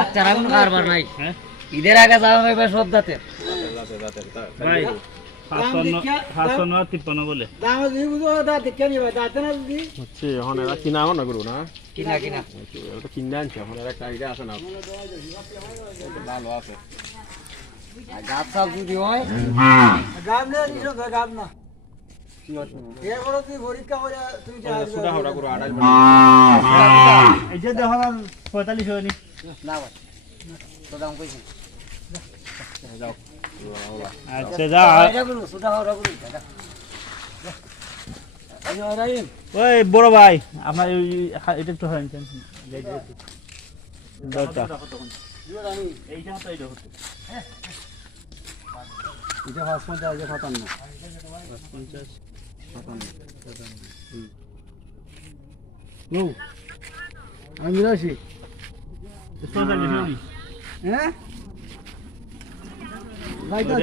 আচ্ছা রাখুন কারবার নাই ঈদের আগে যাওয়া হবে সব জাতের ভাই 553 বলে দাম দিই বুঝো দাঁত দেখে নিবা দাঁত না দিদি হচ্ছে এখন এরা কিনা আমার না করবো না কিনা কিনা এটা তো কিনে আনছে এখন এরা একটা আইডিয়া আছে না ভালো আছে আর গাছ সাপ যদি হয় গাম না দিছো গাম না এর বড় তুই পরীক্ষা করে তুমি যা সুদা হড়া করে আড়াই এই যে দেখো 45 হয়নি না ভাই তো দাম কইছি যাও আচ্ছা যা এটা বলো সুদা হাওড়া বলো দাদা ওই বড় ভাই আমার এটা একটু হয় টেনশন দরটা এইটা তো এইটা হতো এটা 55 আছে 57 50 নো আমি রাশি 45 হয়নি হ্যাঁ লাইটা